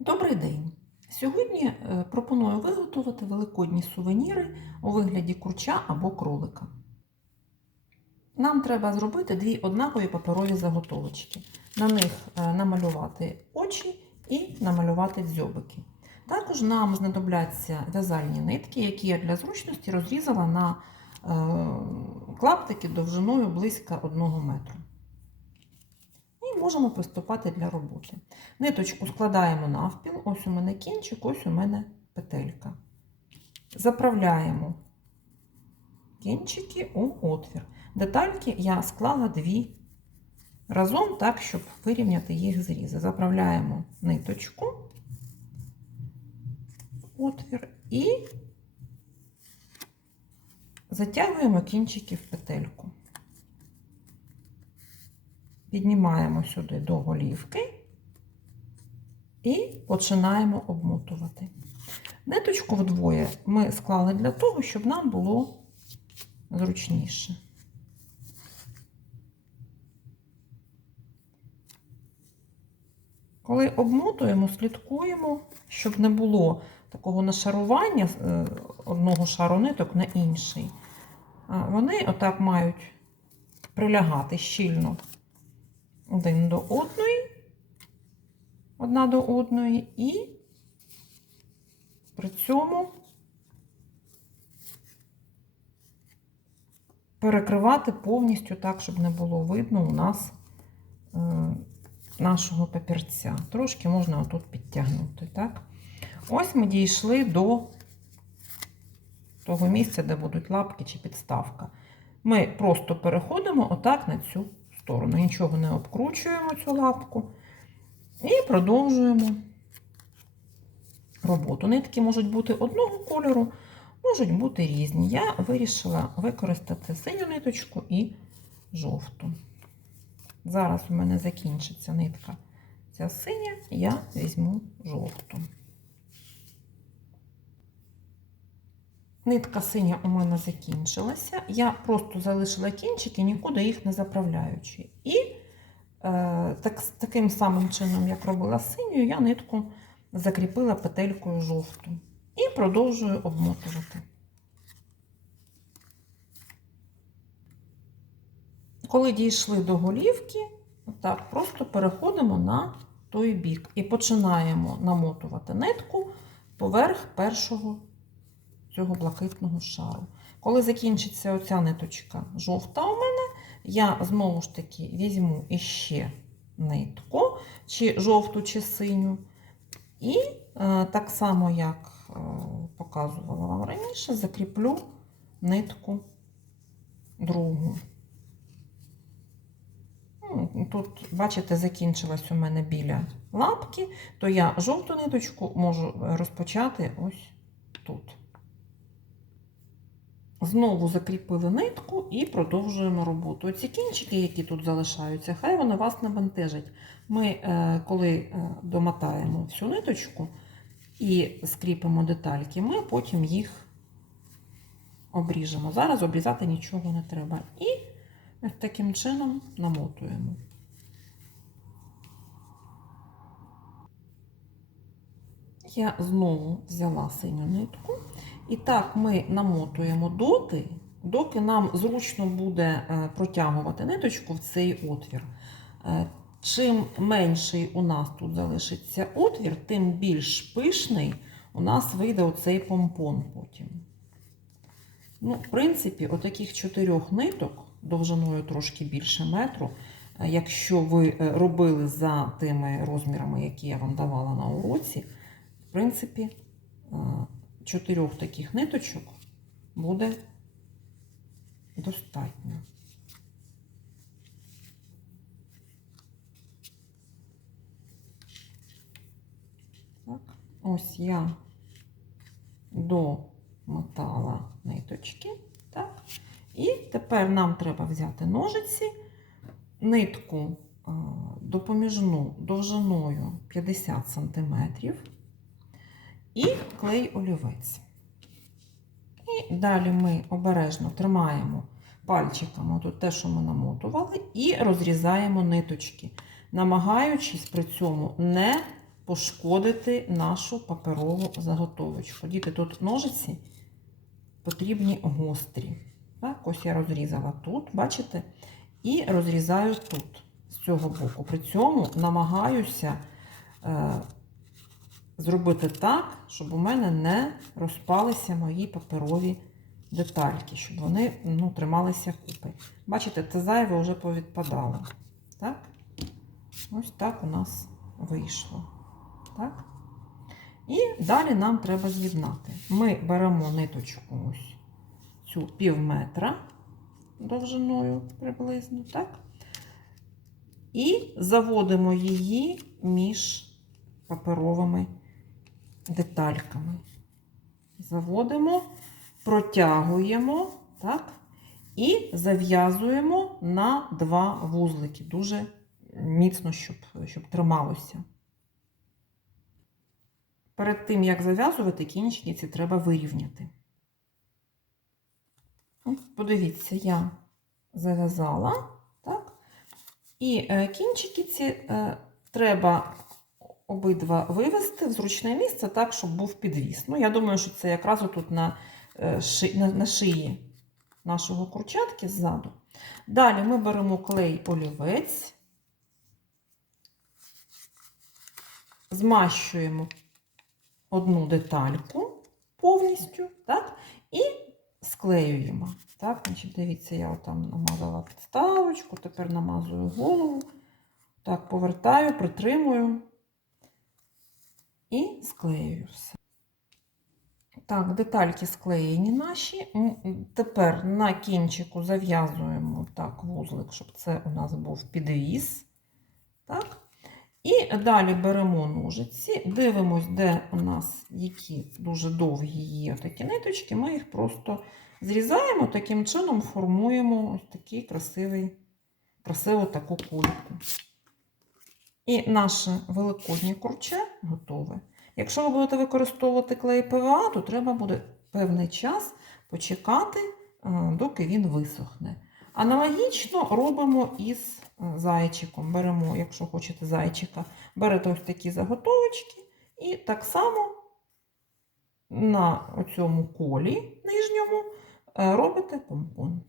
Добрий день! Сьогодні е, пропоную виготовити великодні сувеніри у вигляді курча або кролика. Нам треба зробити дві однакові паперові заготовочки. На них е, намалювати очі і намалювати дзьобики. Також нам знадобляться в'язальні нитки, які я для зручності розрізала на е, клаптики довжиною близько 1 метру. Можемо приступати для роботи. Ниточку складаємо навпіл, ось у мене кінчик, ось у мене петелька. Заправляємо кінчики у отвір. Детальки я склала дві разом, так, щоб вирівняти їх зрізи. Заправляємо ниточку в отвір і затягуємо кінчики в петельку. Піднімаємо сюди до голівки і починаємо обмотувати. Ниточку вдвоє ми склали для того, щоб нам було зручніше. Коли обмотуємо, слідкуємо, щоб не було такого нашарування одного шару ниток на інший. Вони отак мають прилягати щільно один до одної, одна до одної, і при цьому перекривати повністю так, щоб не було видно у нас е, нашого папірця. Трошки можна отут підтягнути. так? Ось ми дійшли до того місця, де будуть лапки чи підставка. Ми просто переходимо отак на цю сторону. Нічого не обкручуємо цю лапку і продовжуємо роботу. Нитки можуть бути одного кольору, можуть бути різні. Я вирішила використати синю ниточку і жовту. Зараз у мене закінчиться нитка ця синя, я візьму жовту. Нитка синя у мене закінчилася. Я просто залишила кінчики, нікуди їх не заправляючи. І е, так, таким самим чином, як робила синьою, я нитку закріпила петелькою жовту. І продовжую обмотувати. Коли дійшли до голівки, так, просто переходимо на той бік і починаємо намотувати нитку поверх першого цього блакитного шару. Коли закінчиться оця ниточка жовта у мене, я знову ж таки візьму іще нитку, чи жовту, чи синю. І е, так само, як е, показувала вам раніше, закріплю нитку другу. Тут, бачите, закінчилась у мене біля лапки, то я жовту ниточку можу розпочати ось тут. Знову закріпили нитку і продовжуємо роботу. Ці кінчики, які тут залишаються, хай вони вас не бентежать. Ми, е, коли е, домотаємо всю ниточку і скріпимо детальки, ми потім їх обріжемо. Зараз обрізати нічого не треба. І таким чином намотуємо. Я знову взяла синю нитку. І так ми намотуємо доти, доки нам зручно буде е, протягувати ниточку в цей отвір. Е, чим менший у нас тут залишиться отвір, тим більш пишний у нас вийде оцей помпон потім. Ну, В принципі, отаких чотирьох ниток, довжиною трошки більше метру, е, якщо ви робили за тими розмірами, які я вам давала на уроці, в принципі, чотирьох таких ниточок буде достатньо. Так, ось я домотала ниточки, так, і тепер нам треба взяти ножиці, нитку допоміжну довжиною 50 сантиметрів і клей олівець. І далі ми обережно тримаємо пальчиками тут те, що ми намотували, і розрізаємо ниточки, намагаючись при цьому не пошкодити нашу паперову заготовочку. Діти, тут ножиці потрібні гострі. Так, ось я розрізала тут, бачите? І розрізаю тут, з цього боку. При цьому намагаюся е, зробити так, щоб у мене не розпалися мої паперові детальки, щоб вони ну, трималися купи. Бачите, це зайве вже повідпадало. Так? Ось так у нас вийшло. Так? І далі нам треба з'єднати. Ми беремо ниточку ось цю пів метра довжиною приблизно, так? І заводимо її між паперовими детальками. Заводимо, протягуємо, так? І зав'язуємо на два вузлики. Дуже міцно, щоб, щоб трималося. Перед тим, як зав'язувати, кінчики треба вирівняти. Подивіться, я зав'язала, так? І е, кінчики ці е, треба обидва вивести в зручне місце, так, щоб був підвіс. Ну, я думаю, що це якраз отут на, е, на, на шиї нашого курчатки ззаду. Далі ми беремо клей олівець, змащуємо одну детальку повністю, так, і склеюємо. Так, значить, дивіться, я там намазала підставочку, тепер намазую голову. Так, повертаю, притримую і склеюю все. Так, детальки склеєні наші. Тепер на кінчику зав'язуємо так вузлик, щоб це у нас був підвіс. Так. І далі беремо ножиці, дивимось, де у нас які дуже довгі є такі ниточки, ми їх просто зрізаємо, таким чином формуємо ось такий красивий, красиву таку кульку. І наше великоднє курче готове. Якщо ви будете використовувати клей ПВА, то треба буде певний час почекати, е, доки він висохне. Аналогічно робимо із е, зайчиком. Беремо, якщо хочете зайчика, берете ось такі заготовочки і так само на цьому колі нижньому е, робите помпон.